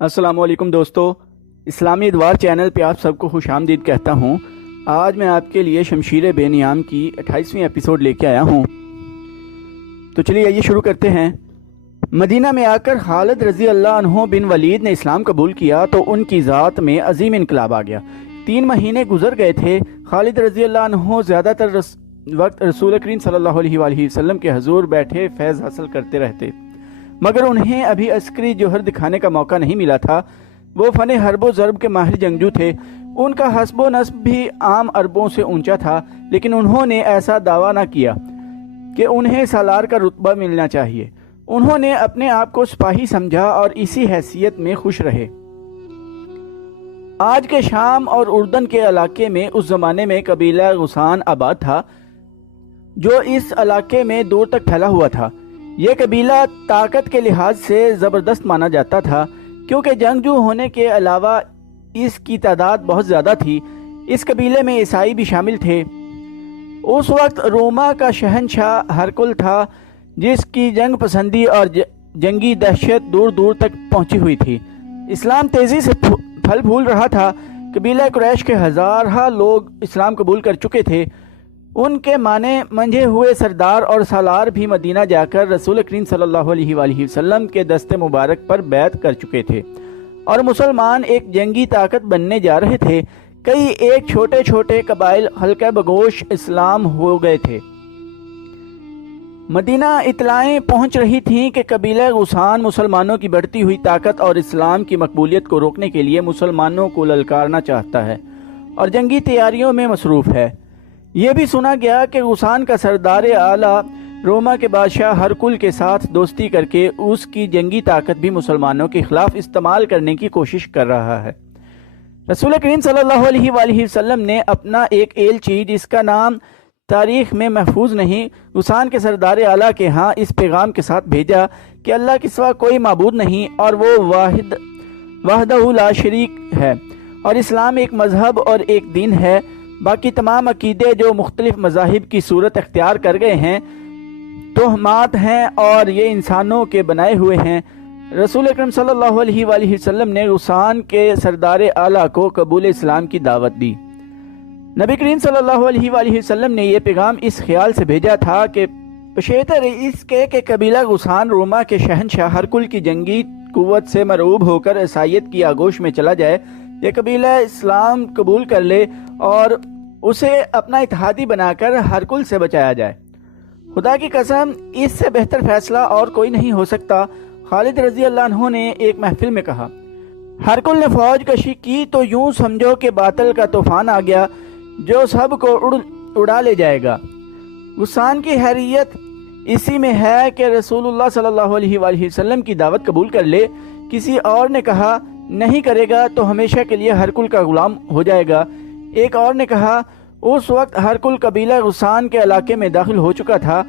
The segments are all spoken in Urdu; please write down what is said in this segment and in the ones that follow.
السلام علیکم دوستو، اسلامی ادوار چینل پہ آپ سب کو خوش آمدید کہتا ہوں۔ آج میں آپ کے لیے شمشیر بے نیام کی 28ویں ایپیسوڈ لے کے آیا ہوں۔ تو چلیے یہ شروع کرتے ہیں۔ مدینہ میں آ کر خالد رضی اللہ عنہ بن ولید نے اسلام قبول کیا تو ان کی ذات میں عظیم انقلاب آ گیا۔ 3 مہینے گزر گئے تھے۔ خالد رضی اللہ عنہ زیادہ تر وقت رسول کریم صلی اللہ علیہ وآلہ وسلم کے حضور بیٹھے فیض حاصل کرتے رہتے، مگر انہیں ابھی عسکری جوہر دکھانے کا موقع نہیں ملا تھا۔ وہ فن حرب و ضرب کے ماہر جنگجو تھے۔ ان کا حسب و نسب بھی عام عربوں سے اونچا تھا، لیکن انہوں نے ایسا دعویٰ نہ کیا کہ انہیں سالار کا رتبہ ملنا چاہیے۔ انہوں نے اپنے آپ کو سپاہی سمجھا اور اسی حیثیت میں خوش رہے۔ آج کے شام اور اردن کے علاقے میں اس زمانے میں قبیلہ غسان آباد تھا، جو اس علاقے میں دور تک پھیلا ہوا تھا۔ یہ قبیلہ طاقت کے لحاظ سے زبردست مانا جاتا تھا، کیونکہ جنگجو ہونے کے علاوہ اس کی تعداد بہت زیادہ تھی۔ اس قبیلے میں عیسائی بھی شامل تھے۔ اس وقت روما کا شہنشاہ ہرکل تھا، جس کی جنگ پسندی اور جنگی دہشت دور دور تک پہنچی ہوئی تھی۔ اسلام تیزی سے پھل پھول رہا تھا۔ قبیلہ قریش کے ہزارہ لوگ اسلام قبول کر چکے تھے۔ ان کے مانے منجھے ہوئے سردار اور سالار بھی مدینہ جا کر رسول کریم صلی اللہ علیہ وآلہ وسلم کے دست مبارک پر بیعت کر چکے تھے، اور مسلمان ایک جنگی طاقت بننے جا رہے تھے۔ کئی ایک چھوٹے چھوٹے قبائل حلقہ بگوش اسلام ہو گئے تھے۔ مدینہ اطلاعیں پہنچ رہی تھیں کہ قبیلہ غسان مسلمانوں کی بڑھتی ہوئی طاقت اور اسلام کی مقبولیت کو روکنے کے لیے مسلمانوں کو للکارنا چاہتا ہے اور جنگی تیاریوں میں مصروف ہے۔ یہ بھی سنا گیا کہ غسان کا سردار اعلیٰ روما کے بادشاہ ہرکل کے ساتھ دوستی کر کے اس کی جنگی طاقت بھی مسلمانوں کے خلاف استعمال کرنے کی کوشش کر رہا ہے۔ رسول کریم صلی اللہ علیہ وآلہ وسلم نے اپنا ایک ایلچی، جس کا نام تاریخ میں محفوظ نہیں، غسان کے سردار اعلیٰ کے ہاں اس پیغام کے ساتھ بھیجا کہ اللہ کے سوا کوئی معبود نہیں اور وہ وحدہ لا شریک ہے، اور اسلام ایک مذہب اور ایک دین ہے۔ باقی تمام عقیدے جو مختلف مذاہب کی صورت اختیار کر گئے ہیں توہمات ہیں اور یہ انسانوں کے بنائے ہوئے ہیں۔ رسول اکرم صلی اللہ علیہ وآلہ وسلم نے غسان کے سردار اعلیٰ کو قبول اسلام کی دعوت دی۔ نبی کریم صلی اللہ علیہ وآلہ وسلم نے یہ پیغام اس خیال سے بھیجا تھا کہ بشیطر اس کے کہ قبیلہ غسان روما کے شہنشاہ ہرکل کی جنگی قوت سے مرعوب ہو کر عیسائیت کی آغوش میں چلا جائے، یہ قبیلہ اسلام قبول کر لے اور اسے اپنا اتحادی بنا کر ہرکل سے بچایا جائے۔ خدا کی قسم، اس سے بہتر فیصلہ اور کوئی نہیں ہو سکتا۔ خالد رضی اللہ عنہ نے ایک محفل میں کہا، ہرکل نے فوج کشی کی تو یوں سمجھو کہ باطل کا طوفان آ گیا جو سب کو اڑا لے جائے گا۔ غسان کی حیریت اسی میں ہے کہ رسول اللہ صلی اللہ علیہ وآلہ وسلم کی دعوت قبول کر لے۔ کسی اور نے کہا، نہیں کرے گا تو ہمیشہ کے لیے ہرکل کا غلام ہو جائے گا۔ ایک اور نے کہا، اس وقت ہرکل قبیلہ غسان کے علاقے میں داخل ہو چکا تھا۔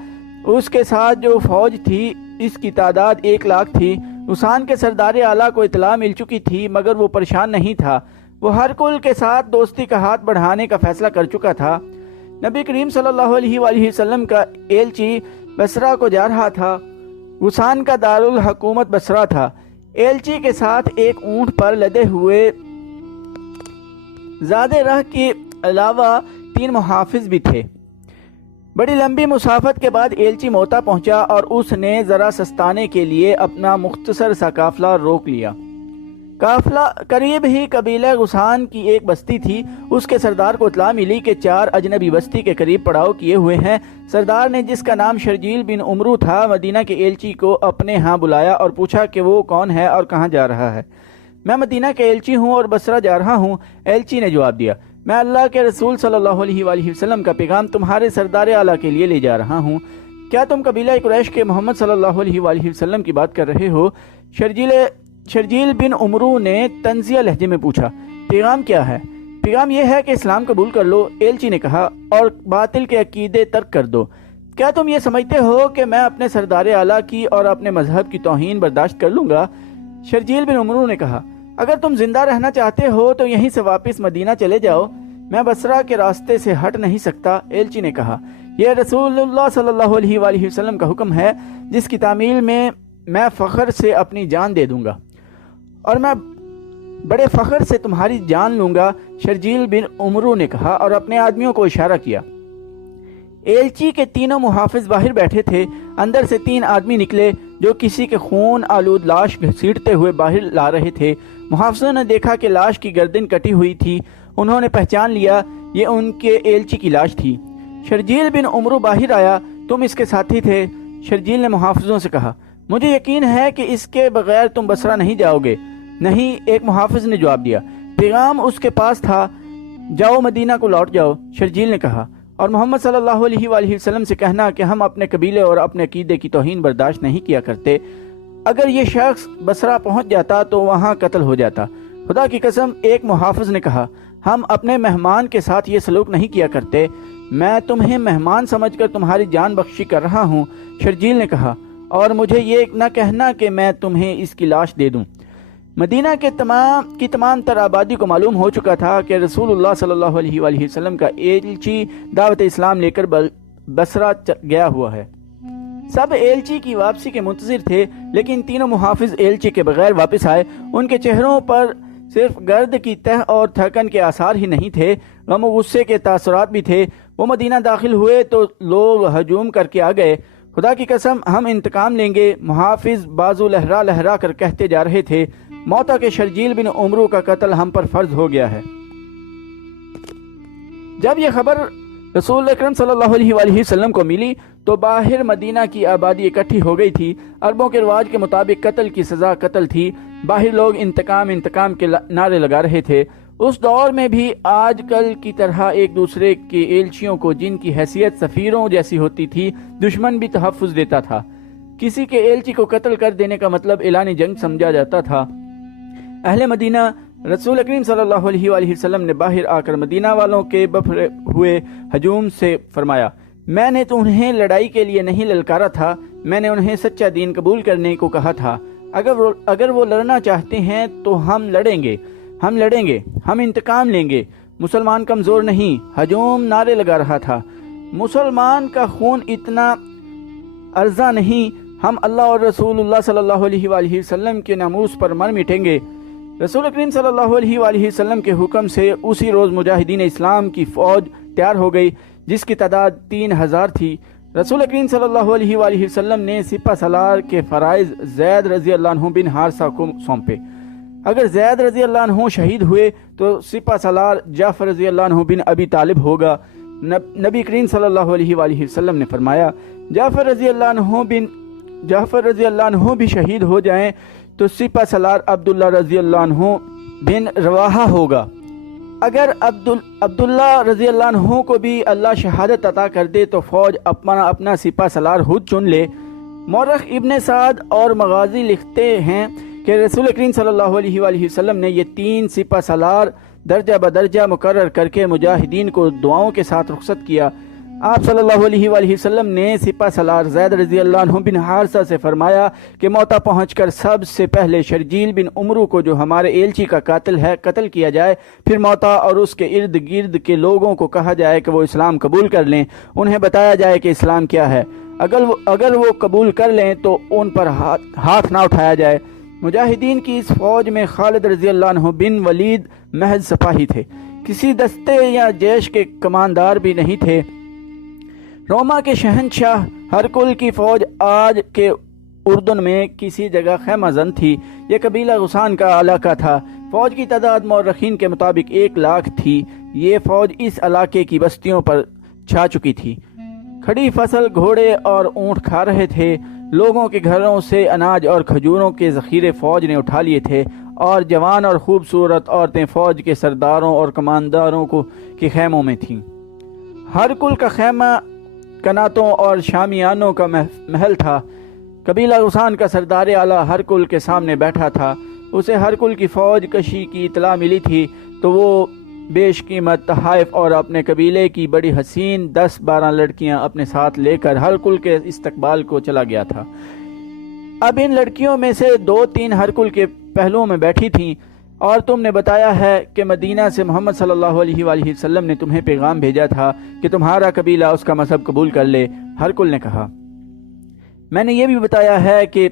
اس کے ساتھ جو فوج تھی اس کی تعداد 1 لاکھ تھی۔ غسان کے سردار اعلیٰ کو اطلاع مل چکی تھی، مگر وہ پریشان نہیں تھا۔ وہ ہرکل کے ساتھ دوستی کا ہاتھ بڑھانے کا فیصلہ کر چکا تھا۔ نبی کریم صلی اللہ علیہ وآلہ وسلم کا ایلچی بصرہ کو جا رہا تھا۔ غسان کا دارالحکومت بصرہ تھا۔ ایلچی کے ساتھ ایک اونٹ پر لدے ہوئے زیادہ راہ کے علاوہ 3 محافظ بھی تھے۔ بڑی لمبی مسافت کے بعد ایلچی موتا پہنچا اور اس نے ذرا سستانے کے لیے اپنا مختصر سا قافلہ روک لیا۔ قافلہ قریب ہی قبیلہ غسان کی ایک بستی تھی۔ اس کے سردار کو اطلاع ملی کہ 4 اجنبی بستی کے قریب پڑاؤ کیے ہوئے ہیں۔ سردار نے، جس کا نام شرجیل بن عمرو تھا، مدینہ کے ایلچی کو اپنے ہاں بلایا اور پوچھا کہ وہ کون ہے اور کہاں جا رہا ہے۔ میں مدینہ کے ایلچی ہوں اور بصرہ جا رہا ہوں، ایلچی نے جواب دیا۔ میں اللہ کے رسول صلی اللہ علیہ وآلہ وسلم کا پیغام تمہارے سردار اعلیٰ کے لیے لے جا رہا ہوں۔ کیا تم قبیلہ قریش کے محمد صلی اللہ علیہ وآلہ وسلم کی بات کر رہے ہو؟ شرجیل بن عمرو نے طنزیہ لہجے میں پوچھا۔ پیغام کیا ہے؟ پیغام یہ ہے کہ اسلام قبول کر لو، ایلچی نے کہا، اور باطل کے عقیدے ترک کر دو۔ کیا تم یہ سمجھتے ہو کہ میں اپنے سردار اعلیٰ کی اور اپنے مذہب کی توہین برداشت کر لوں گا؟ شرجیل بن عمرو نے کہا، اگر تم زندہ رہنا چاہتے ہو تو یہیں سے واپس مدینہ چلے جاؤ، میں بصرہ کے راستے سے ہٹ نہیں سکتا۔ ایلچی نے کہا، یہ رسول اللہ صلی اللہ علیہ وآلہ وسلم کا حکم ہے، جس کی تعمیل میں فخر سے اپنی جان دے دوں گا۔ اور میں بڑے فخر سے تمہاری جان لوں گا، شرجیل بن عمرو نے کہا اور اپنے آدمیوں کو اشارہ کیا۔ ایلچی کے تینوں محافظ باہر بیٹھے تھے۔ اندر سے 3 آدمی نکلے جو کسی کے خون آلود لاش گھسیٹتے ہوئے باہر لا رہے تھے۔ محافظوں نے دیکھا کہ لاش کی گردن کٹی ہوئی تھی۔ انہوں نے پہچان لیا یہ ان کے ایلچی کی لاش تھی۔ شرجیل بن عمرو باہر آیا، تم اس کے ساتھی تھے؟ شرجیل نے محافظوں سے کہا، مجھے یقین ہے کہ اس کے بغیر تم بصرہ نہیں جاؤ گے۔ نہیں، ایک محافظ نے جواب دیا، پیغام اس کے پاس تھا، جاؤ مدینہ کو لوٹ جاؤ۔ شرجیل نے کہا، اور محمد صلی اللہ علیہ وآلہ وسلم سے کہنا کہ ہم اپنے قبیلے اور اپنے عقیدے کی توہین برداشت نہیں کیا کرتے۔ اگر یہ شخص بصرہ پہنچ جاتا تو وہاں قتل ہو جاتا۔ خدا کی قسم، ایک محافظ نے کہا، ہم اپنے مہمان کے ساتھ یہ سلوک نہیں کیا کرتے۔ میں تمہیں مہمان سمجھ کر تمہاری جان بخشی کر رہا ہوں۔ شرجیل نے کہا، اور مجھے یہ نہ کہنا کہ میں تمہیں اس کی لاش دے دوں۔ مدینہ کے تمام تر آبادی کو معلوم ہو چکا تھا کہ رسول اللہ صلی اللہ علیہ وآلہ وسلم کا ایلچی دعوت اسلام لے کر بصرہ گیا ہوا ہے۔ سب ایلچی کی واپسی کے منتظر تھے، لیکن تینوں محافظ ایلچی کے بغیر واپس آئے۔ ان کے چہروں پر صرف گرد کی تہ اور تھکن کے آثار ہی نہیں تھے، غم و غصے کے تاثرات بھی تھے۔ وہ مدینہ داخل ہوئے تو لوگ ہجوم کر کے آ گئے، خدا کی قسم ہم انتقام لیں گے۔ محافظ بازو لہرا لہرا کر کہتے جا رہے تھے، موتا کے شرجیل بن عمرو کا قتل ہم پر فرض ہو گیا ہے۔ جب یہ خبر رسول اکرم صلی اللہ علیہ وآلہ وسلم کو ملی تو باہر مدینہ کی آبادی اکٹھی ہو گئی تھی۔ عربوں کے رواج کے مطابق قتل کی سزا قتل تھی۔ باہر لوگ انتقام کے نعرے لگا رہے تھے۔ اس دور میں بھی آج کل کی طرح ایک دوسرے کے ایلچیوں کو، جن کی حیثیت سفیروں جیسی ہوتی تھی، دشمن بھی تحفظ دیتا تھا۔ کسی کے ایلچی کو قتل کر دینے کا مطلب اعلان جنگ سمجھا جاتا تھا۔ اہل مدینہ، رسول اکرم صلی اللہ علیہ وآلہ وسلم نے باہر آ کر مدینہ والوں کے بپھرے ہوئے ہجوم سے فرمایا، میں نے تو انہیں لڑائی کے لیے نہیں للکارا تھا، میں نے انہیں سچا دین قبول کرنے کو کہا تھا۔ اگر وہ لڑنا چاہتے ہیں تو ہم لڑیں گے، ہم انتقام لیں گے۔ مسلمان کمزور نہیں، ہجوم نعرے لگا رہا تھا، مسلمان کا خون اتنا ارزاں نہیں، ہم اللہ اور رسول اللہ صلی اللہ علیہ وآلہ وسلم کے ناموس پر مر مٹیں گے۔ رسول اکرم صلی اللہ علیہ وآلہ وسلم کے حکم سے اسی روز مجاہدین اسلام کی فوج تیار ہو گئی، جس کی تعداد 3000 تھی۔ رسول اکرم صلی اللہ علیہ وآلہ وسلم نے سپہ سالار کے فرائض زید رضی اللہ عنہ بن حارثہ کو سونپے۔ اگر زید رضی اللہ عنہ شہید ہوئے تو سپہ سالار جعفر رضی اللہ عنہ بن ابی طالب ہوگا۔ نبی کریم صلی اللہ علیہ وآلہ وسلم نے فرمایا، جعفر رضی اللہ عنہ بھی شہید ہو جائیں تو سپہ سالار عبداللہ رضی اللہ عنہ بن رواحہ ہوگا۔ اگر عبداللہ رضی اللہ عنہ کو بھی اللہ شہادت عطا کر دے تو فوج اپنا سپہ سالار خود چن لے۔ مورخ ابن سعد اور مغازی لکھتے ہیں کہ رسول کریم صلی اللہ علیہ وآلہ وسلم نے یہ 3 سپہ سالار درجہ بدرجہ مقرر کر کے مجاہدین کو دعاؤں کے ساتھ رخصت کیا۔ آپ صلی اللہ علیہ وآلہ وسلم نے سپہ سالار زید رضی اللہ عنہ بن حارثہ سے فرمایا کہ موتا پہنچ کر سب سے پہلے شرجیل بن عمرو کو، جو ہمارے ایلچی کا قاتل ہے، قتل کیا جائے۔ پھر موتا اور اس کے ارد گرد کے لوگوں کو کہا جائے کہ وہ اسلام قبول کر لیں، انہیں بتایا جائے کہ اسلام کیا ہے۔ اگر وہ قبول کر لیں تو ان پر ہاتھ نہ اٹھایا جائے۔ مجاہدین کی اس فوج میں خالد رضی اللہ عنہ بن ولید محض سپاہی تھے، کسی دستے یا جیش کے کماندار بھی نہیں تھے۔ روما کے شہنشاہ ہرکل کی فوج آج کے اردن میں کسی جگہ خیمہ زن تھی۔ یہ قبیلہ غسان کا علاقہ تھا۔ فوج کی تعداد مورخین کے مطابق 1 لاکھ تھی۔ یہ فوج اس علاقے کی بستیوں پر چھا چکی تھی۔ کھڑی فصل گھوڑے اور اونٹ کھا رہے تھے۔ لوگوں کے گھروں سے اناج اور کھجوروں کے ذخیرے فوج نے اٹھا لیے تھے، اور جوان اور خوبصورت عورتیں فوج کے سرداروں اور کمانداروں کے خیموں میں تھیں۔ ہرکل کا خیمہ کناتوں اور شامیانوں کا محل تھا۔ قبیلہ غسان کا سردار اعلیٰ ہرکل کے سامنے بیٹھا تھا۔ اسے ہرکل کی فوج کشی کی اطلاع ملی تھی تو وہ بیش قیمت تحائف اور اپنے قبیلے کی بڑی حسین 10-12 لڑکیاں اپنے ساتھ لے کر ہرکل کے استقبال کو چلا گیا تھا۔ اب ان لڑکیوں میں سے 2-3 ہرکل کے پہلوؤں میں بیٹھی تھیں، اور تم نے بتایا ہے کہ مدینہ سے محمد صلی اللہ علیہ وآلہ وسلم نے تمہیں پیغام بھیجا تھا کہ تمہارا قبیلہ اس کا مذہب قبول کر لے۔ ہرکل نے کہا، میں نے یہ بھی بتایا ہے کہ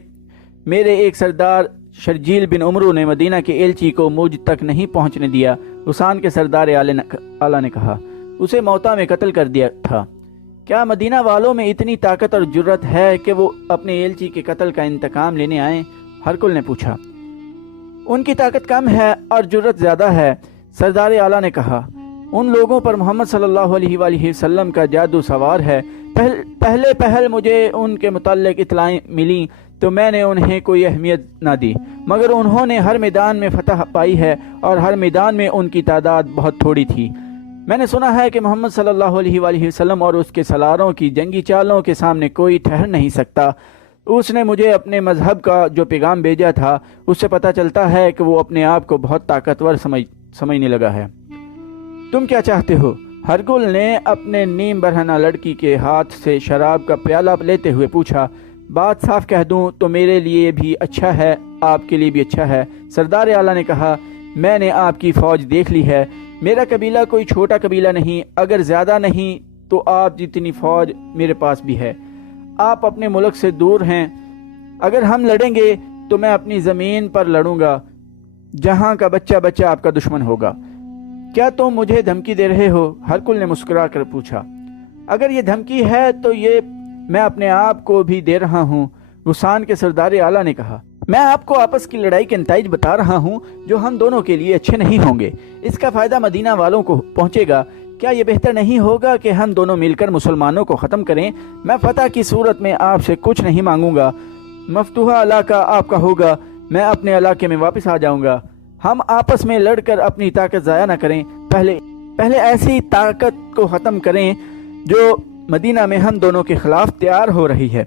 میرے ایک سردار شرجیل بن عمرو نے مدینہ کے ایلچی کو مجھ تک نہیں پہنچنے دیا۔ غسان کے سردار اعلیٰ نے کہا، اسے موتا میں قتل کر دیا تھا۔ کیا مدینہ والوں میں اتنی طاقت اور جرت ہے کہ وہ اپنے ایلچی کے قتل کا انتقام لینے آئیں؟ ہرقل نے پوچھا۔ ان کی طاقت کم ہے اور جرت زیادہ ہے، سردار اعلیٰ نے کہا۔ ان لوگوں پر محمد صلی اللہ علیہ وآلہ وسلم کا جادو سوار ہے۔ پہلے مجھے ان کے متعلق اطلاعیں ملیں تو میں نے انہیں کوئی اہمیت نہ دی، مگر انہوں نے ہر میدان میں فتح پائی ہے اور ہر میدان میں ان کی تعداد بہت تھوڑی تھی۔ میں نے سنا ہے کہ محمد صلی اللہ علیہ وآلہ وسلم اور اس کے سالاروں کی جنگی چالوں کے سامنے کوئی ٹھہر نہیں سکتا۔ اس نے مجھے اپنے مذہب کا جو پیغام بھیجا تھا اس سے پتہ چلتا ہے کہ وہ اپنے آپ کو بہت طاقتور سمجھنے لگا ہے۔ تم کیا چاہتے ہو؟ ہرقل نے اپنے نیم برہنہ لڑکی کے ہاتھ سے شراب کا پیالہ لیتے ہوئے پوچھا۔ بات صاف کہہ دوں تو میرے لیے بھی اچھا ہے، آپ کے لیے بھی اچھا ہے، سردار اعلیٰ نے کہا۔ میں نے آپ کی فوج دیکھ لی ہے۔ میرا قبیلہ کوئی چھوٹا قبیلہ نہیں، اگر زیادہ نہیں تو آپ جتنی فوج میرے پاس بھی ہے۔ آپ اپنے ملک سے دور ہیں، اگر ہم لڑیں گے تو میں اپنی زمین پر لڑوں گا جہاں کا بچہ بچہ آپ کا دشمن ہوگا۔ کیا تم مجھے دھمکی دے رہے ہو؟ ہرقل نے مسکرا کر پوچھا۔ اگر یہ دھمکی ہے تو یہ میں اپنے آپ کو بھی دے رہا ہوں، غسان کے سردار اعلیٰ نے کہا۔ میں آپ کو آپس کی لڑائی کے نتائج بتا رہا ہوں جو ہم دونوں کے لیے اچھے نہیں ہوں گے۔ اس کا فائدہ مدینہ والوں کو پہنچے گا۔ کیا یہ بہتر نہیں ہوگا کہ ہم دونوں مل کر مسلمانوں کو ختم کریں؟ میں فتح کی صورت میں آپ سے کچھ نہیں مانگوں گا، مفتوحہ علاقہ آپ کا ہوگا، میں اپنے علاقے میں واپس آ جاؤں گا۔ ہم آپس میں لڑ کر اپنی طاقت ضائع نہ کریں، پہلے ایسی طاقت کو ختم کریں جو مدینہ میں ہم دونوں کے خلاف تیار ہو رہی ہے۔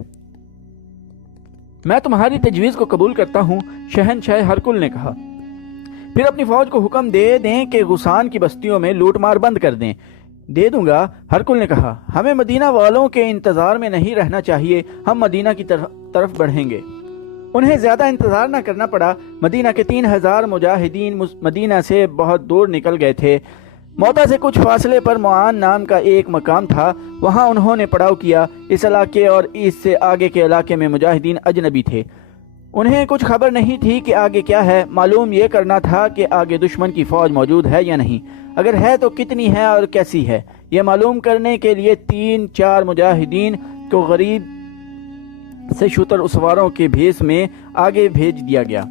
میں تمہاری تجویز کو قبول کرتا ہوں، شہنشاہ ہرقل نے کہا۔ پھر اپنی فوج کو حکم دے دیں کہ غسان کی بستیوں میں لوٹ مار بند کر دیں۔ دے دوں گا، ہرقل نے کہا۔ ہمیں مدینہ والوں کے انتظار میں نہیں رہنا چاہیے، ہم مدینہ کی طرف بڑھیں گے۔ انہیں زیادہ انتظار نہ کرنا پڑا۔ مدینہ کے 3000 مجاہدین مدینہ سے بہت دور نکل گئے تھے۔ موتا سے کچھ فاصلے پر معان نام کا ایک مقام تھا، وہاں انہوں نے پڑاؤ کیا۔ اس علاقے اور اس سے آگے کے علاقے میں مجاہدین اجنبی تھے، انہیں کچھ خبر نہیں تھی کہ آگے کیا ہے۔ معلوم یہ کرنا تھا کہ آگے دشمن کی فوج موجود ہے یا نہیں، اگر ہے تو کتنی ہے اور کیسی ہے۔ یہ معلوم کرنے کے لیے 3-4 مجاہدین کو غریب سے شتر اسواروں کے بھیس میں آگے بھیج دیا گیا۔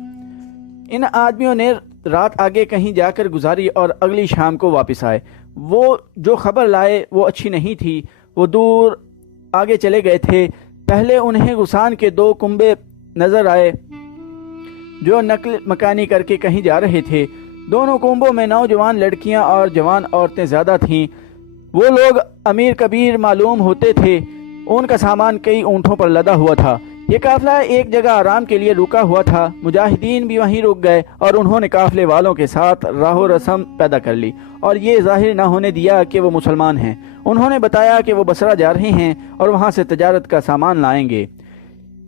ان آدمیوں نے رات آگے کہیں جا کر گزاری اور اگلی شام کو واپس آئے۔ وہ جو خبر لائے وہ اچھی نہیں تھی، وہ دور آگے چلے گئے تھے۔ پہلے انہیں غسان کے 2 کنبے نظر آئے جو نقل مکانی کر کے کہیں جا رہے تھے۔ دونوں کنبوں میں نوجوان لڑکیاں اور جوان عورتیں زیادہ تھیں۔ وہ لوگ امیر کبیر معلوم ہوتے تھے، ان کا سامان کئی اونٹوں پر لدا ہوا تھا۔ یہ قافلہ ایک جگہ آرام کے لیے رکا ہوا تھا، مجاہدین بھی وہیں رک گئے اور انہوں نے قافلے والوں کے ساتھ راہ و رسم پیدا کر لی اور یہ ظاہر نہ ہونے دیا کہ وہ مسلمان ہیں۔ انہوں نے بتایا کہ وہ بصرہ جا رہے ہیں اور وہاں سے تجارت کا سامان لائیں گے،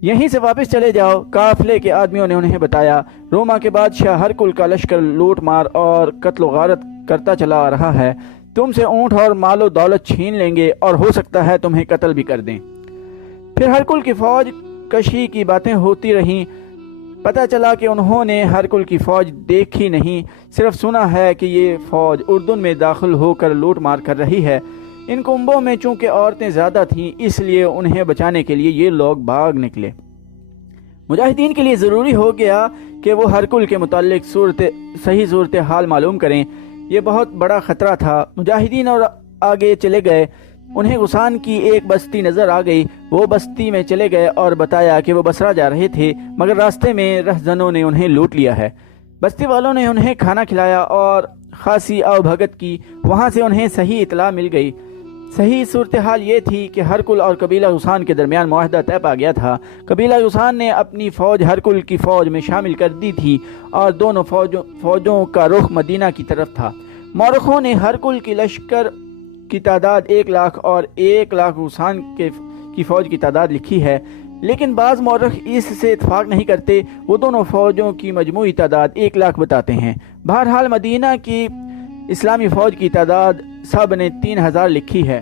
یہیں سے واپس چلے جاؤ۔ قافلے کے آدمیوں نے انہیں بتایا، روما کے بادشاہ ہرقل کا لشکر لوٹ مار اور قتل و غارت کرتا چلا آ رہا ہے، تم سے اونٹ اور مال و دولت چھین لیں گے اور ہو سکتا ہے تمہیں قتل بھی کر دیں۔ پھر ہرقل کی فوج کشی کی باتیں ہوتی رہیں۔ پتہ چلا کہ انہوں نے ہرقل کی فوج دیکھی نہیں، صرف سنا ہے کہ یہ فوج اردن میں داخل ہو کر لوٹ مار کر رہی ہے۔ ان کنبوں میں چونکہ عورتیں زیادہ تھیں اس لیے انہیں بچانے کے لیے یہ لوگ بھاگ نکلے۔ مجاہدین کے لیے ضروری ہو گیا کہ وہ ہرقل کے متعلق صحیح صورتحال معلوم کریں، یہ بہت بڑا خطرہ تھا۔ مجاہدین اور آگے چلے گئے، انہیں غسان کی ایک بستی نظر آ گئی، وہ بستی میں چلے گئے اور بتایا کہ وہ بصرہ جا رہے تھے مگر راستے میں رہزنوں نے انہیں لوٹ لیا ہے۔ بستی والوں نے انہیں کھانا کھلایا اور خاصی آؤ بھگت کی، وہاں سے انہیں صحیح اطلاع مل گئی۔ صحیح صورتحال یہ تھی کہ ہرقل اور قبیلہ غسان کے درمیان معاہدہ طے پا گیا تھا۔ قبیلہ غسان نے اپنی فوج ہرقل کی فوج میں شامل کر دی تھی اور دونوں فوجوں کا رخ مدینہ کی طرف تھا۔ مورخوں نے ہرقل کی لشکر کی تعداد 1 لاکھ اور 1 لاکھ غسان کی فوج کی تعداد لکھی ہے، لیکن بعض مورخ اس سے اتفاق نہیں کرتے، وہ دونوں فوجوں کی مجموعی تعداد 1 لاکھ بتاتے ہیں۔ بہرحال مدینہ کی اسلامی فوج کی تعداد سب نے 3000 لکھی ہے۔